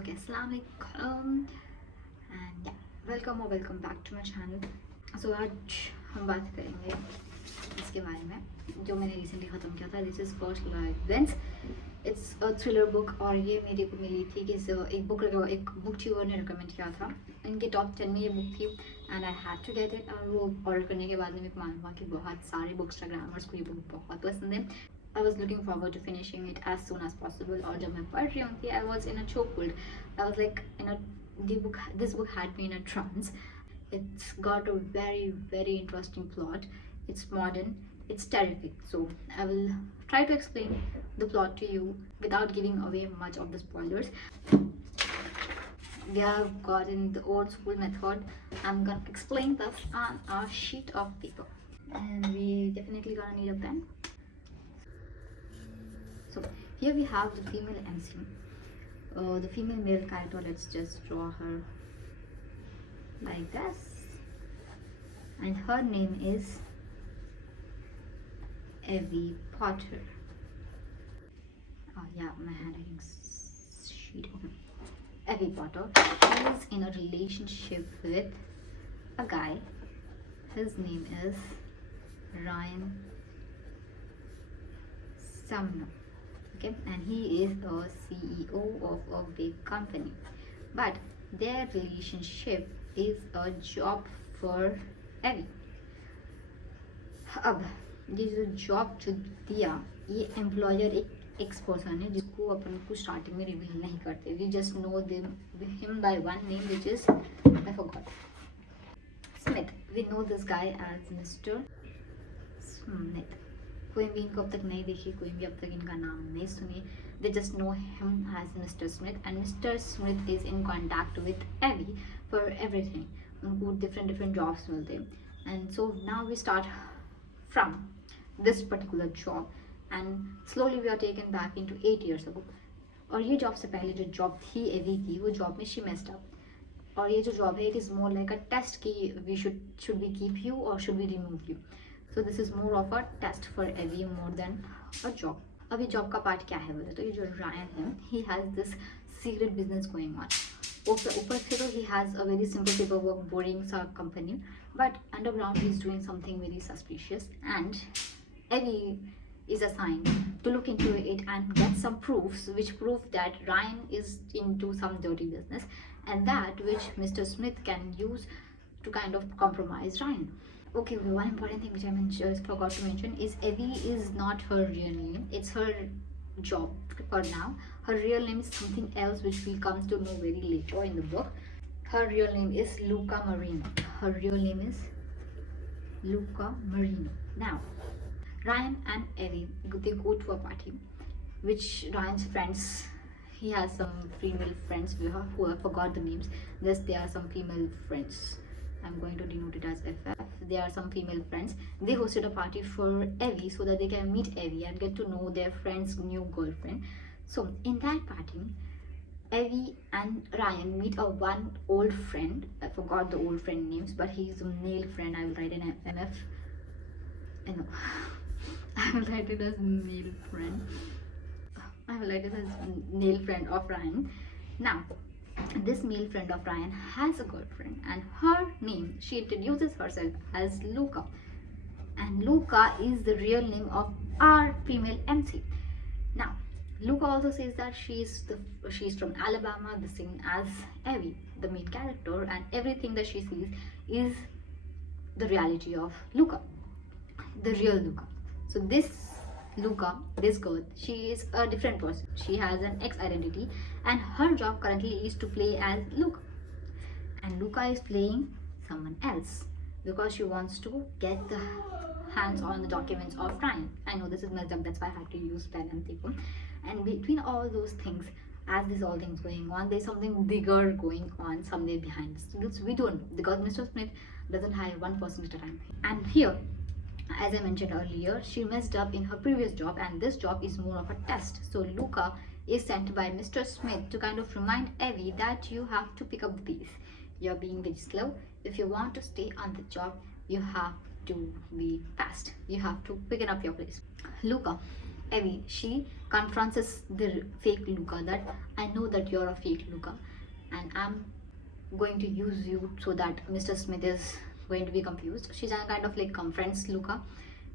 Okay, Assalamualaikum and welcome back to my channel. So आज हम बात करेंगे इसके बारे में जो मैंने रिसेंटली ख़त्म किया था. This is first events. It's a thriller book और ये मेरे को मिली थी कि एक बुक ट्यूबर ने रिकमेंड किया था. इनके टॉप 10 में ये बुक थी and I had to get it. और वो ऑर्डर करने के बाद में मेरे को मालूम हुआ कि बहुत सारे बुकस्टाग्रामर्स को ये बुक बहुत पसंद है. I was looking forward to finishing it as soon as possible. और जब मैं पढ़ रही हूँ I was in a chokehold. I was like, this book had me in a trance. It's got a very interesting plot. It's modern. It's terrific. So I will try to explain the plot to you without giving away much of the spoilers. We have gotten the old school method. I'm gonna explain this on a sheet of paper, and we definitely gonna need a pen. So here we have the female MC, the female male character. Let's just draw her like this, and her name is Evie Potter. Oh yeah, my handwriting sheet. Evie Potter is in a relationship with a guy. His name is Ryan Sumner. Okay, and he is the CEO of a big company, but their relationship is a job for Evie. अब ये जो job जो दिया, ये employer एक x person है जिसको अपन को स्टार्टिंग में रिवील नहीं करते. We just know him by one name which is I forgot. Smith. We know this guy as mister Smith. कोई भी इनको अब तक नहीं देखी, कोई भी अब तक इनका नाम नहीं सुनी. They just know him as mister Smith and mister Smith is in contact with AV for everything. उनको डिफरेंट जॉब्स मिलते हैं. And so now we start from this particular job and slowly we are taken back into 8 years ago. और ये job से पहले जो job थी एवी की, वो जॉब में शी मेस्ड अप. और ये जो जॉब है, it is more like a test कि we should we keep you और should we remove you. So this is more of a test for Evie more than a job. अभी job का part क्या है बोले तो ये जो रायन है, he has this secret business going on. ऊपर से तो he has a very simple paperwork, boring सा company, but underground he is doing something very suspicious, and Evie is assigned to look into it and get some proofs which prove that Ryan is into some dirty business, and that which Mr. Smith can use to kind of compromise Ryan. Okay, one important thing which I just forgot to mention is Evie is not her real name. It's her job for now. Her real name is something else which we come to know very later in the book. Her real name is Luca Marino. Her real name is Luca Marino. Now, Ryan and Evie, they go to a party which Ryan's friends, he has some female friends who I forgot the names. There are some female friends. I'm going to denote it as FF. There are some female friends. They hosted a party for Evie so that they can meet Evie and get to know their friend's new girlfriend. So in that party, Evie and Ryan meet one old friend. I forgot the old friend names, but he's a male friend. I will write in MF. No, I will write it as male friend. I will write it as male friend of Ryan. Now, this male friend of Ryan has a girlfriend, and her name, she introduces herself as Luca, and Luca is the real name of our female MC. Now, Luca also says that she's from Alabama, the same as Evie, the main character, and everything that she sees is the reality of Luca, the real Luca. So this Luca, this girl, she is a different person. She has an ex identity, and her job currently is to play as Luca. And Luca is playing someone else because she wants to get the hands on the documents of Ryan. I know this is messed up, that's why I had to use pen and paper. And between all those things, as this all things going on, there's something bigger going on somewhere behind this. We don't know because Mr. Smith doesn't hire one person at a time. And here, as I mentioned earlier, she messed up in her previous job, and this job is more of a test. So Luca is sent by Mr. Smith to kind of remind Evie that you have to pick up the pace. You're being very slow. If you want to stay on the job, you have to be fast. You have to pick up your place. Luca Evie, she confronts the fake Luca that I know that you're a fake Luca, and I'm going to use you so that Mr. Smith is going to be confused. She's kind of like confronts Luca,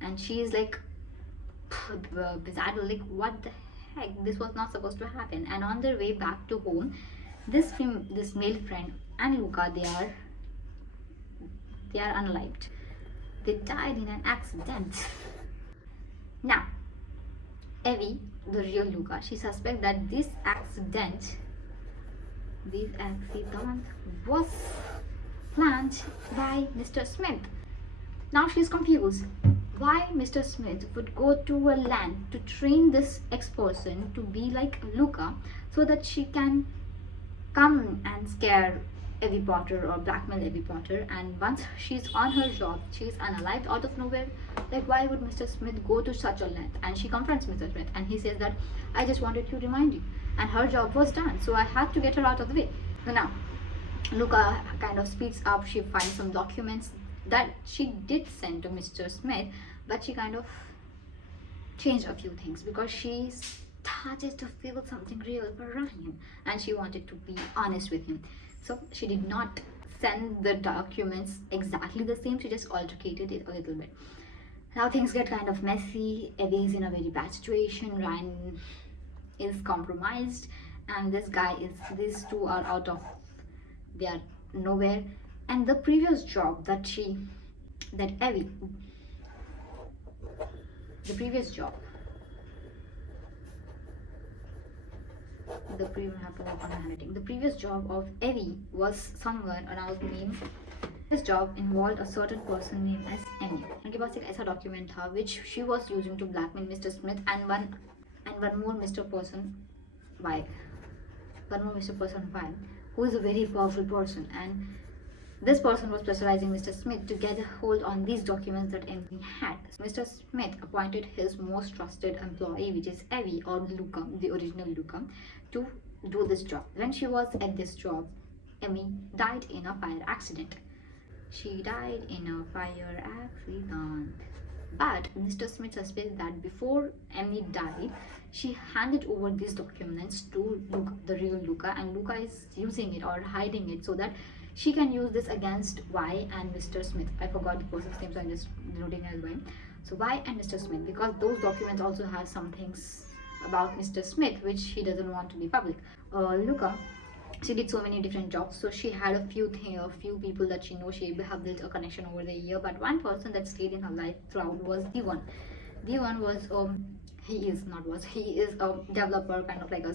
and she is like bizarre, like what the heck, this was not supposed to happen. And on their way back to home, this male friend and Luca, they are unalived. They died in an accident. Now Evie, the real Luca, she suspects that this accident was planned by Mr. Smith. Now she's confused. Why Mr. Smith would go to a land to train this ex-person to be like Luca so that she can come and scare Evie Potter or blackmail Evie Potter, and once she's on her job, she's unalived out of nowhere. Like, why would Mr. Smith go to such a length? And she confronts Mr. Smith, and he says that I just wanted to remind you, and her job was done, so I had to get her out of the way. So now Luca kind of speeds up. She finds some documents that she did send to Mr. Smith, but she kind of changed a few things because she started to feel something real for Ryan, and she wanted to be honest with him. So she did not send the documents exactly the same, she just altercated it a little bit. Now things get kind of messy. Evie is in a very bad situation, Ryan is compromised, and these two are out of, they are nowhere. And the previous job that Evie, the previous job of Evie was someone around named, this job involved a certain person named as Emmy. उनके पास एक ऐसा document था which she was using to blackmail Mr. Smith and one more Mr. Person Y, who is a very powerful person, and this person was pressurizing Mr. Smith to get a hold on these documents that Emmy had. So Mr. Smith appointed his most trusted employee, which is Evie or Luca, the original Luca, to do this job. When she was at this job, Emmy died in a fire accident. But Mr. Smith suspects that before Emmy died, she handed over these documents to Luca, the real Luca, and Luca is using it or hiding it so that she can use this against Y and Mr. Smith. I forgot the person's name, so I'm just noting as Y. So Y and Mr. Smith, because those documents also have some things about Mr. Smith which she doesn't want to be public. Luca, she did so many different jobs, so she had a few people that she knows. She have built a connection over the year, but one person that stayed in her life throughout was D1. D1 was he is a developer, kind of like a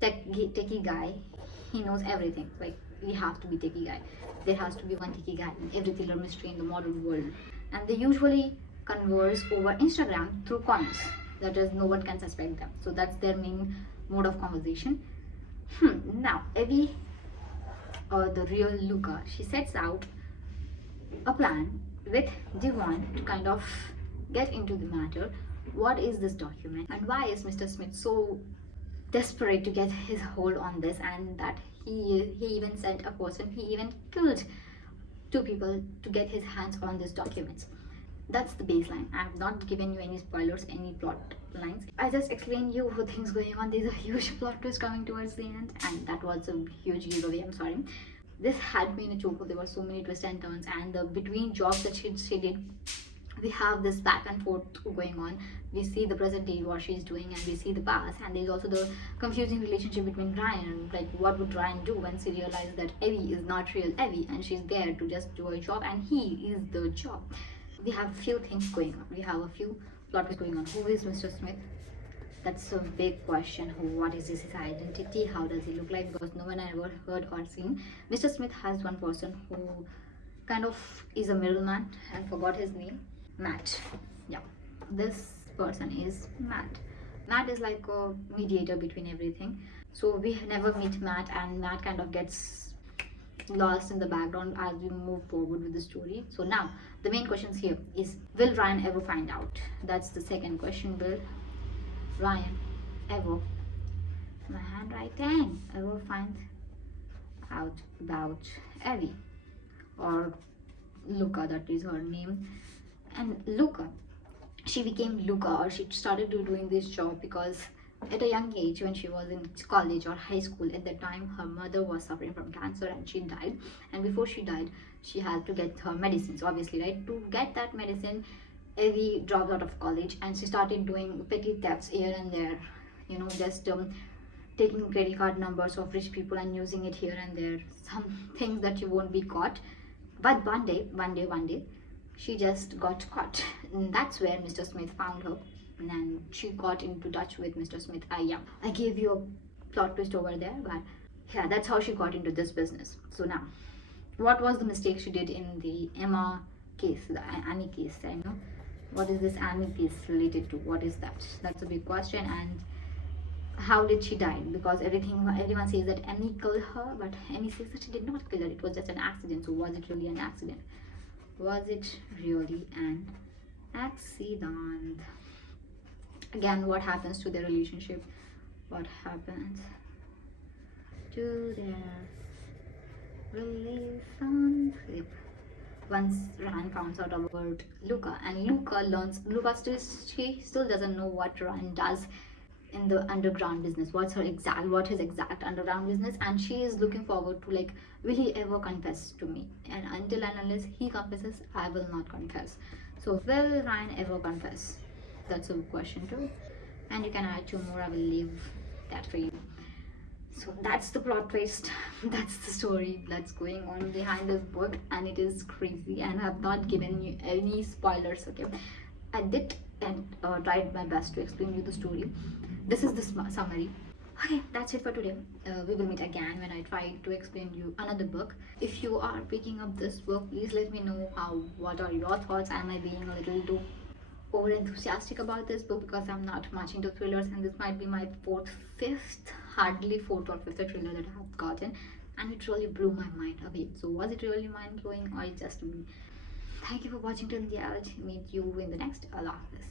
techie guy. He knows everything. Like, we have to be techie guy. There has to be one techie guy in every thriller mystery in the modern world, and they usually converse over Instagram through comments. That is, no one can suspect them. So that's their main mode of conversation. Now Evie, the real Luca, she sets out a plan with Devon to kind of get into the matter. What is this document, and why is Mr. Smith so desperate to get his hold on this, and that he even sent a person, he even killed 2 people to get his hands on these documents. That's the baseline. I have not given you any spoilers, any plot lines. I just explained you what things going on. There's a huge plot twist coming towards the end, and that was a huge giveaway. I'm sorry. This had been a chokehold. There were so many twists and turns, and the between jobs that she did, we have this back and forth going on. We see the present day what she's doing, and we see the past, and there's also the confusing relationship between Ryan. Like, what would Ryan do when she realized that Evie is not real Evie and she's there to just do a job and he is the job. We have a few things going on. We have a few plot twists going on. Who is Mr. Smith? That's a big question. What is his identity? How does he look like? Because no one ever heard or seen. Mr. Smith has one person who kind of is a middleman, and forgot his name. Matt. Yeah, this person is Matt. Matt is like a mediator between everything. So we never meet Matt, and Matt kind of gets lost in the background as we move forward with the story. So now the main questions here is, will Ryan ever find out? That's the second question. Will Ryan ever, my handwriting, ever find out about Evie or Luca, that is her name. And Luca, she became Luca, or she started doing this job because at a young age, when she was in college or high school, at that time her mother was suffering from cancer and she died. And before she died, she had to get her medicines, obviously, right? To get that medicine, Evie dropped out of college and she started doing petty thefts here and there, just taking credit card numbers of rich people and using it here and there, some things that you won't be caught. But one day, she just got caught. And that's where Mr. Smith found her, and she got into touch with Mr. Smith. I gave you a plot twist over there, but yeah, that's how she got into this business. So now, what was the mistake she did in the Emma case, the Annie case? I know. What is this Annie case related to? What is that? That's a big question. And how did she die? Because everyone says that Annie killed her, but Annie says that she did not kill her. It was just an accident. So was it really an accident? Was it really an accident? Again, what happens to their relationship? What happens to their relationship? Once Ryan finds out about Luca, and Luca still doesn't know what Ryan does in the underground business. What his exact underground business, and she is looking forward to, like, will he ever confess to me? And until and unless he confesses, I will not confess. So will Ryan ever confess? That's a question too. And you can add 2 more. I will leave that for you. So that's the plot twist. That's the story that's going on behind this book, and it is crazy. And I have not given you any spoilers. Okay, I did and tried my best to explain you the story. This is the summary. Okay, that's it for today. We will meet again when I try to explain you another book. If you are picking up this book, please let me know what are your thoughts. Am I being a little too over enthusiastic about this book? Because I'm not much into thrillers, and this might be my hardly fourth or fifth thriller that I have gotten, and it really blew my mind away. So was it really mind blowing, or just me? Thank you for watching till the end. Meet you in the next. Allah Hafiz.